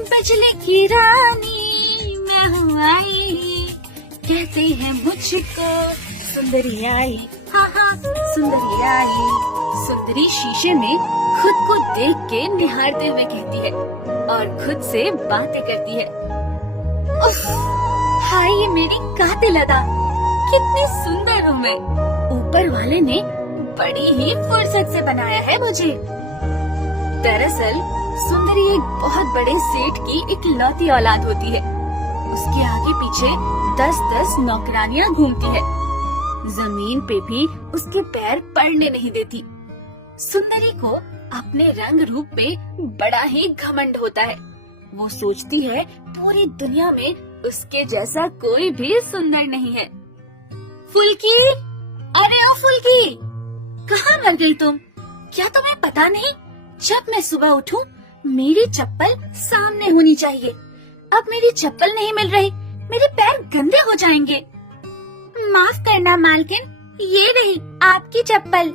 बिजली की रानी मैं हूँ आई, कहते हैं मुझको सुंदरी आई। हाँ हाँ सुंदरी आई। सुंदरी शीशे में खुद को देख के निहारते हुए कहती है और खुद से बातें करती है। उफ, हाय ये मेरी कातिल अदा, कितनी सुंदर हूँ मैं। ऊपर वाले ने बड़ी ही फुर्सत से बनाया है मुझे। दरअसल सुंदरी एक बहुत बड़े सेठ की इकलौती औलाद होती है। उसके आगे पीछे 10-10 नौकरानियां घूमती है। जमीन पे भी उसके पैर पड़ने नहीं देती। सुंदरी को अपने रंग रूप पे बड़ा ही घमंड होता है। वो सोचती है पूरी दुनिया में उसके जैसा कोई भी सुंदर नहीं है। फुल्की, अरे ओ फुल्की, कहाँ मर गई तुम? क्या तुम्हें पता नहीं, जब मैं सुबह उठूं मेरी चप्पल सामने होनी चाहिए। अब मेरी चप्पल नहीं मिल रही, मेरे पैर गंदे हो जाएंगे। माफ करना मालकिन, ये रही आपकी चप्पल।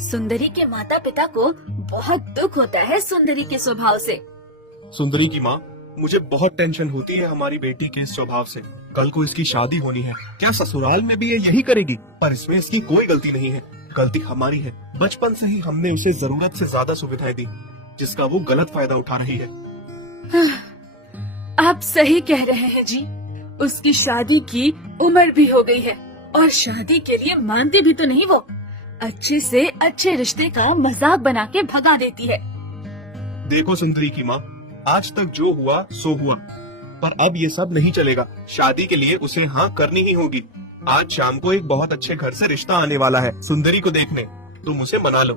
सुंदरी के माता पिता को बहुत दुख होता है सुंदरी के स्वभाव से। सुंदरी की माँ, मुझे बहुत टेंशन होती है हमारी बेटी के इस स्वभाव से। कल को इसकी शादी होनी है, क्या ससुराल में भी ये यही करेगी? पर इसमें इसकी कोई गलती नहीं है, गलती हमारी है। बचपन से ही हमने उसे जरूरत से ज्यादा सुविधाएं दी, जिसका वो गलत फायदा उठा रही है। आप सही कह रहे हैं जी, उसकी शादी की उम्र भी हो गई है और शादी के लिए मानती भी तो नहीं वो। अच्छे से अच्छे रिश्ते का मजाक बना के भगा देती है। देखो सुंदरी की माँ, आज तक जो हुआ सो हुआ, पर अब ये सब नहीं चलेगा। शादी के लिए उसे हाँ करनी ही होगी। आज शाम को एक बहुत अच्छे घर से रिश्ता आने वाला है सुंदरी को देखने, तुम उसे मना लो।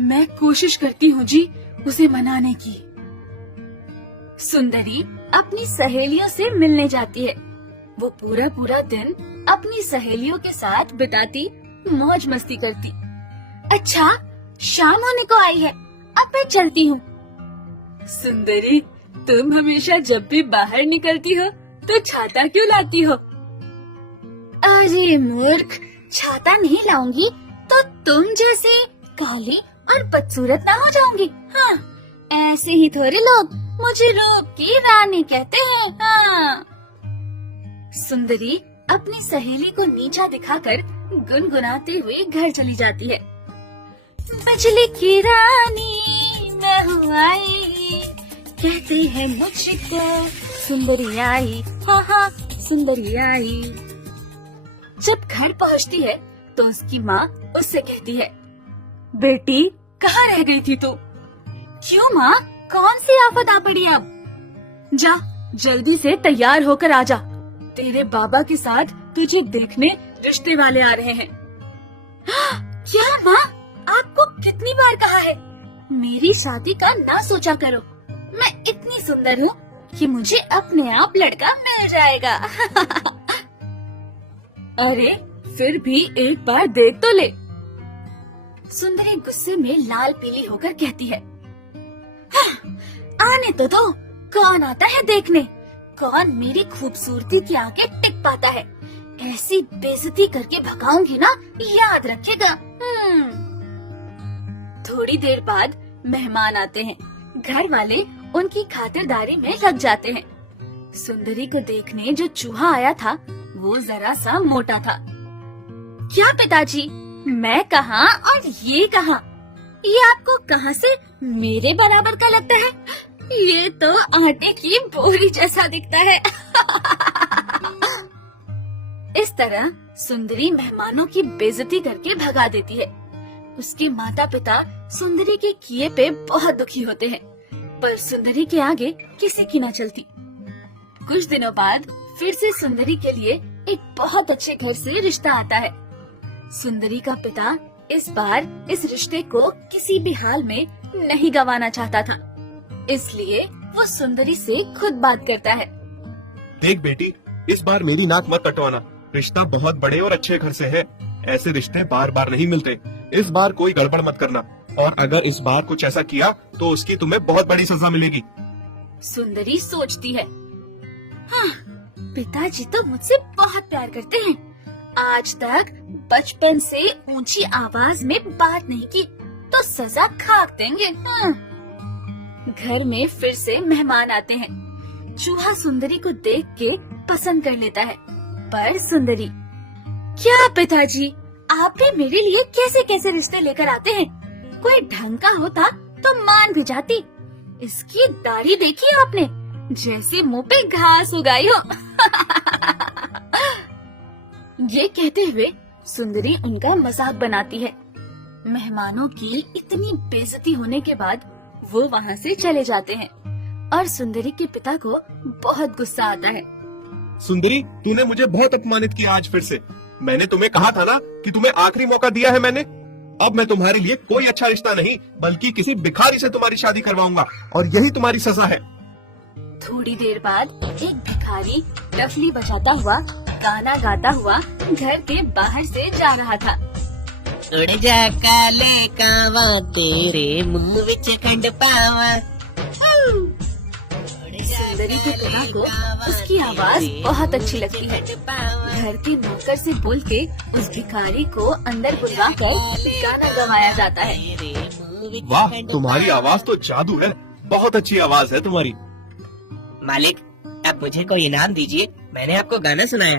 मैं कोशिश करती हूँ जी उसे मनाने की। सुंदरी अपनी सहेलियों से मिलने जाती है। वो पूरा पूरा दिन अपनी सहेलियों के साथ बिताती, मौज मस्ती करती। अच्छा, शाम होने को आई है, अब मैं चलती हूँ। सुंदरी, तुम हमेशा जब भी बाहर निकलती हो तो छाता क्यों लाती हो? अरे मूर्ख, छाता नहीं लाऊंगी तो तुम जैसे काली और बदसूरत ना हो जाऊंगी। हाँ, ऐसे ही थोड़े लोग मुझे रूप की रानी कहते हैं। हाँ। सुंदरी अपनी सहेली को नीचा दिखाकर गुनगुनाते हुए घर चली जाती है। बिजली की रानी मैं हूँ आई, कहते हैं मुझको सुंदरी आई। हाँ हाँ सुंदरी आई। जब घर पहुँचती है तो उसकी माँ उससे कहती है, बेटी कहाँ रह गई थी तू? क्यों माँ, कौन सी आफत आ पड़ी अब? जा जल्दी से तैयार होकर आ जा, तेरे बाबा के साथ तुझे देखने रिश्ते वाले आ रहे हैं। क्या माँ, आपको कितनी बार कहा है मेरी शादी का ना सोचा करो। मैं इतनी सुंदर हूँ कि मुझे अपने आप लड़का मिल जाएगा। अरे फिर भी एक बार देख तो ले। सुंदरी गुस्से में लाल पीली होकर कहती है, आने तो दो, कौन आता है देखने? कौन मेरी खूबसूरती की आगे टिक पाता है? ऐसी बेइज्जती करके भगाऊंगी ना, याद रखेगा। थोड़ी देर बाद मेहमान आते हैं। घर वाले उनकी खातिरदारी में लग जाते हैं। सुंदरी को देखने जो चूहा आया था वो जरा सा मोटा था। क्या पिताजी, मैं कहाँ और ये कहाँ? ये आपको कहाँ से मेरे बराबर का लगता है? ये तो आटे की बोरी जैसा दिखता है। इस तरह सुंदरी मेहमानों की बेइज्जती करके भगा देती है। उसके माता पिता सुंदरी के किए पे बहुत दुखी होते हैं, पर सुंदरी के आगे किसी की न चलती। कुछ दिनों बाद फिर से सुंदरी के लिए एक बहुत अच्छे घर से रिश्ता आता है। सुंदरी का पिता इस बार इस रिश्ते को किसी भी हाल में नहीं गंवाना चाहता था, इसलिए वो सुंदरी से खुद बात करता है। देख बेटी, इस बार मेरी नाक मत कटवाना, रिश्ता बहुत बड़े और अच्छे घर से है। ऐसे रिश्ते बार बार नहीं मिलते। इस बार कोई गड़बड़ मत करना, और अगर इस बार कुछ ऐसा किया तो उसकी तुम्हें बहुत बड़ी सजा मिलेगी। सुंदरी सोचती है, हाँ, पिताजी तो मुझसे बहुत प्यार करते हैं। आज तक बचपन से ऊंची आवाज में बात नहीं की तो सजा खाक देंगे। घर में फिर से मेहमान आते हैं। चूहा सुंदरी को देख के पसंद कर लेता है, पर सुंदरी, क्या पिताजी, आप भी मेरे लिए कैसे कैसे रिश्ते लेकर आते हैं? कोई ढंग का होता तो मान भी जाती। इसकी दाढ़ी देखी आपने, जैसे मुंह पे घास उगाई हो। ये कहते हुए सुंदरी उनका मजाक बनाती है। मेहमानों की इतनी बेइज्जती होने के बाद वो वहाँ से चले जाते हैं और सुंदरी के पिता को बहुत गुस्सा आता है। सुंदरी, तूने मुझे बहुत अपमानित किया आज फिर से। मैंने तुम्हें कहा था ना कि तुम्हें आखिरी मौका दिया है मैंने। अब मैं तुम्हारे लिए कोई अच्छा रिश्ता नहीं, बल्कि किसी भिखारी से तुम्हारी शादी करवाऊंगा, और यही तुम्हारी सजा है। थोड़ी देर बाद एक भिखारी डफली बजाता हुआ, गाना गाता हुआ घर के बाहर से जा रहा था। उड़ जा काले कावा, तेरे मुंह विच खंड पावा। सुंदरी के पिता को उसकी आवाज बहुत अच्छी लगती है। घर के नौकर से बोल के उस भिखारी को अंदर बुलवाकर गाना गवाया जाता है। वाह, तुम्हारी आवाज तो जादू है। बहुत अच्छी आवाज है तुम्हारी। मालिक, अब मुझे कोई इनाम दीजिए, मैंने आपको गाना सुनाया।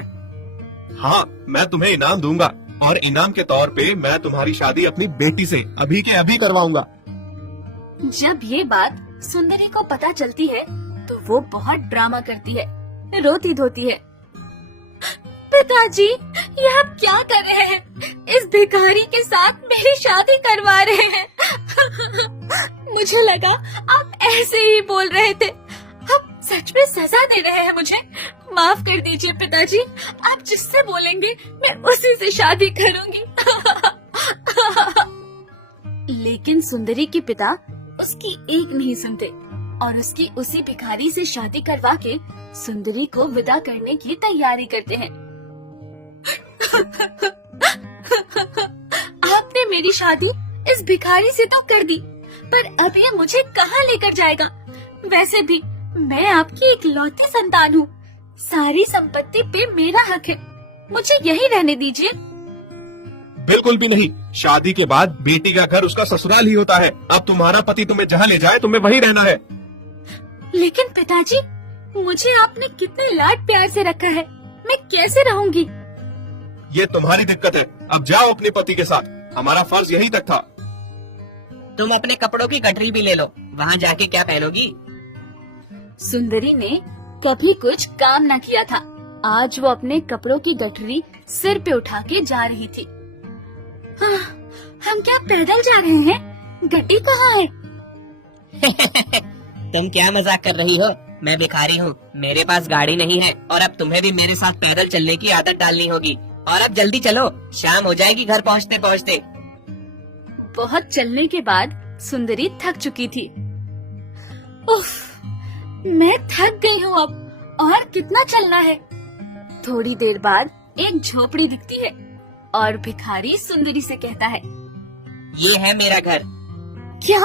हाँ, मैं तुम्हें इनाम दूंगा, और इनाम के तौर पे मैं तुम्हारी शादी अपनी बेटी से अभी के अभी करवाऊंगा। जब ये बात सुंदरी को पता चलती है तो वो बहुत ड्रामा करती है, रोती धोती है। पिताजी, ये आप क्या कर रहे हैं? इस भिखारी के साथ मेरी शादी करवा रहे हैं। मुझे लगा आप ऐसे ही बोल रहे थे, अब सच में सजा दे रहे हैं मुझे। माफ कर दीजिए पिताजी, आप जिससे बोलेंगे मैं उसी से शादी करूंगी। लेकिन सुंदरी के पिता उसकी एक नहीं सुनते और उसकी उसी भिखारी से शादी करवा के सुंदरी को विदा करने की तैयारी करते हैं। आपने मेरी शादी इस भिखारी से तो कर दी, पर अब ये मुझे कहाँ लेकर जाएगा? वैसे भी मैं आपकी इकलौती संतान हूँ, सारी संपत्ति पे मेरा हक है, मुझे यही रहने दीजिए। बिल्कुल भी नहीं, शादी के बाद बेटी का घर उसका ससुराल ही होता है। अब तुम्हारा पति तुम्हें जहाँ ले जाए तुम्हें वहीं रहना है। लेकिन पिताजी, मुझे आपने कितने लाड प्यार से रखा है, मैं कैसे रहूंगी? ये तुम्हारी दिक्कत है, अब जाओ अपने पति के साथ। हमारा फर्ज यही तक था। तुम अपने कपड़ों की गठरी भी ले लो, वहाँ जाके क्या पहनोगी? सुंदरी ने कभी कुछ काम न किया था। आज वो अपने कपड़ों की गठरी सिर पे उठा के जा रही थी। हम क्या पैदल जा रहे हैं? गड्डी कहाँ है? तुम क्या मजाक कर रही हो? मैं भिखारी हूँ, मेरे पास गाड़ी नहीं है, और अब तुम्हें भी मेरे साथ पैदल चलने की आदत डालनी होगी। और अब जल्दी चलो, शाम हो जाएगी घर पहुँचते पहुँचते। बहुत चलने के बाद सुंदरी थक चुकी थी। उफ, मैं थक गई हूँ अब, और कितना चलना है? थोड़ी देर बाद एक झोपड़ी दिखती है और भिखारी सुंदरी से कहता है, ये है मेरा घर। क्या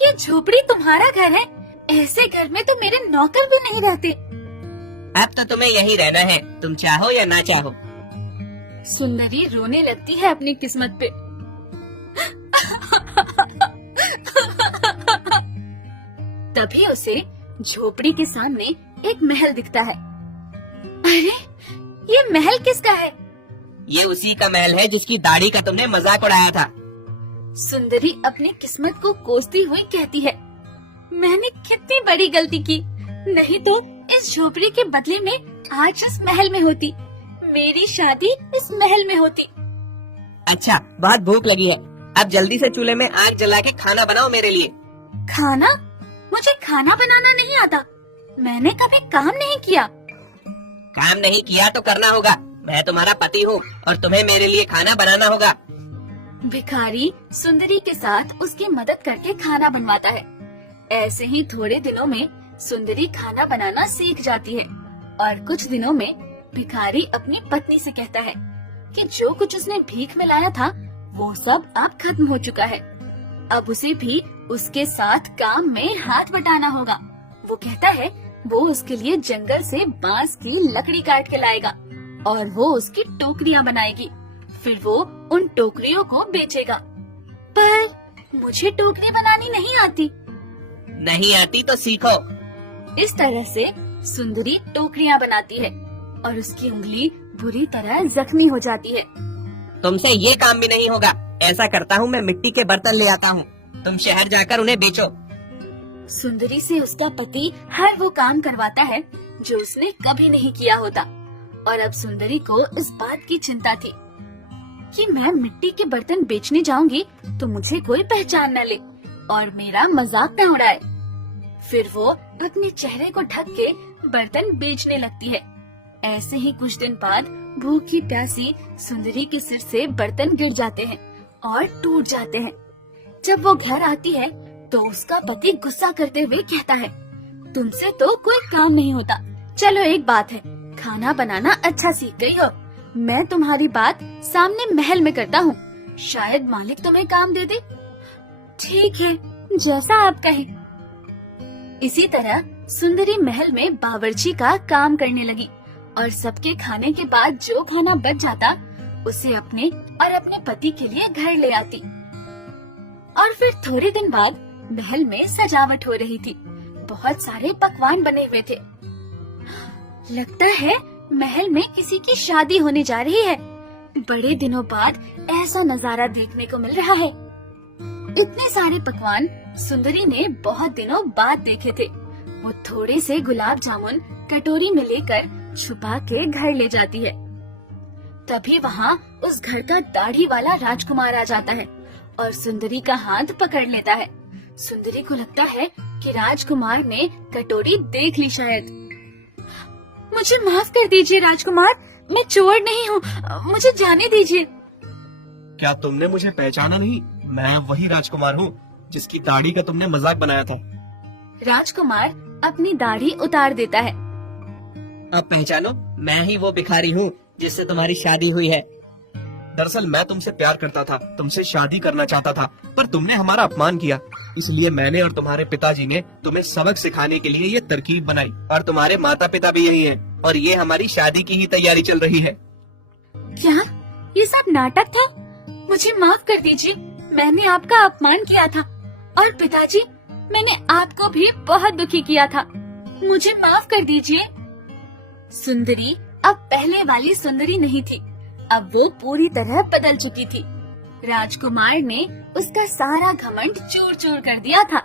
ये झोपड़ी तुम्हारा घर है? ऐसे घर में तो मेरे नौकर भी नहीं रहते। अब तो तुम्हें यही रहना है, तुम चाहो या ना चाहो। सुंदरी रोने लगती है अपनी किस्मत पे। तभी उसे झोपड़ी के सामने एक महल दिखता है। अरे, ये महल किसका है? ये उसी का महल है जिसकी दाढ़ी का तुमने मजाक उड़ाया था। सुंदरी अपनी किस्मत को कोसती हुई कहती है, मैंने कितनी बड़ी गलती की, नहीं तो इस झोपड़ी के बदले में आज इस महल में होती, मेरी शादी इस महल में होती। अच्छा, बहुत भूख लगी है, अब जल्दी से चूल्हे में आग जला के खाना बनाओ मेरे लिए। खाना? मुझे खाना बनाना नहीं आता, मैंने कभी काम नहीं किया। काम नहीं किया तो करना होगा, मैं तुम्हारा पति हूँ और तुम्हें मेरे लिए खाना बनाना होगा। भिखारी सुंदरी के साथ उसकी मदद करके खाना बनवाता है। ऐसे ही थोड़े दिनों में सुंदरी खाना बनाना सीख जाती है और कुछ दिनों में भिखारी अपनी पत्नी से कहता है कि जो कुछ उसने भीख में लाया था वो सब अब खत्म हो चुका है, अब उसे भी उसके साथ काम में हाथ बटाना होगा। वो कहता है वो उसके लिए जंगल से बांस की लकड़ी काट के लाएगा और वो उसकी टोकरियां बनाएगी, फिर वो उन टोकरियों को बेचेगा। पर मुझे टोकरी बनानी नहीं आती। नहीं आती तो सीखो। इस तरह से सुंदरी टोकरियां बनाती है और उसकी उंगली बुरी तरह जख्मी हो जाती है। तुमसे ये काम भी नहीं होगा। ऐसा करता हूँ, मैं मिट्टी के बर्तन ले आता हूँ, तुम शहर जाकर उन्हें बेचो। सुंदरी से उसका पति हर वो काम करवाता है जो उसने कभी नहीं किया होता और अब सुंदरी को इस बात की चिंता थी कि मैं मिट्टी के बर्तन बेचने जाऊंगी तो मुझे कोई पहचान न ले और मेरा मजाक न उड़ाए। फिर वो अपने चेहरे को ढक के बर्तन बेचने लगती है। ऐसे ही कुछ दिन बाद भूखी प्यासी सुंदरी के सिर से बर्तन गिर जाते हैं और टूट जाते हैं। जब वो घर आती है तो उसका पति गुस्सा करते हुए कहता है, तुमसे तो कोई काम नहीं होता। चलो एक बात है, खाना बनाना अच्छा सीख गई हो। मैं तुम्हारी बात सामने महल में करता हूँ, शायद मालिक तुम्हें काम दे दे। ठीक है, जैसा आप कहें। इसी तरह सुंदरी महल में बावर्ची का काम करने लगी और सबके खाने के बाद जो खाना बच जाता उसे अपने और अपने पति के लिए घर ले आती। और फिर थोड़े दिन बाद महल में सजावट हो रही थी। बहुत सारे पकवान बने हुए थे। लगता है महल में किसी की शादी होने जा रही है। बड़े दिनों बाद ऐसा नजारा देखने को मिल रहा है। इतने सारे पकवान सुंदरी ने बहुत दिनों बाद देखे थे। वो थोड़े से गुलाब जामुन कटोरी में लेकर छुपा के घर ले जाती है। तभी वहाँ उस घर का दाढ़ी वाला राजकुमार आ जाता है और सुंदरी का हाथ पकड़ लेता है। सुंदरी को लगता है कि राजकुमार ने कटोरी देख ली शायद। मुझे माफ कर दीजिए राजकुमार, मैं चोर नहीं हूँ, मुझे जाने दीजिए। क्या तुमने मुझे पहचाना नहीं? मैं वही राजकुमार हूँ जिसकी दाढ़ी का तुमने मजाक बनाया था। राजकुमार अपनी दाढ़ी उतार देता है। अब पहचानो, मैं ही वो भिखारी हूँ जिससे तुम्हारी शादी हुई है। दरअसल मैं तुमसे प्यार करता था, तुमसे शादी करना चाहता था, पर तुमने हमारा अपमान किया। इसलिए मैंने और तुम्हारे पिताजी ने तुम्हें सबक सिखाने के लिए ये तरकीब बनाई। और तुम्हारे माता पिता भी यही हैं और ये हमारी शादी की ही तैयारी चल रही है। क्या ये सब नाटक था? मुझे माफ कर दीजिए, मैंने आपका अपमान किया था। और पिताजी, मैंने आपको भी बहुत दुखी किया था, मुझे माफ कर दीजिए। सुंदरी अब पहले वाली सुंदरी नहीं थी, अब वो पूरी तरह बदल चुकी थी। राजकुमार ने उसका सारा घमंड चूर चूर कर दिया था।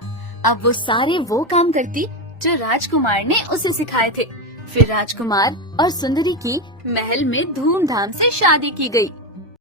अब वो सारे वो काम करती जो राजकुमार ने उसे सिखाए थे। फिर राजकुमार और सुंदरी की महल में धूमधाम से शादी की गई।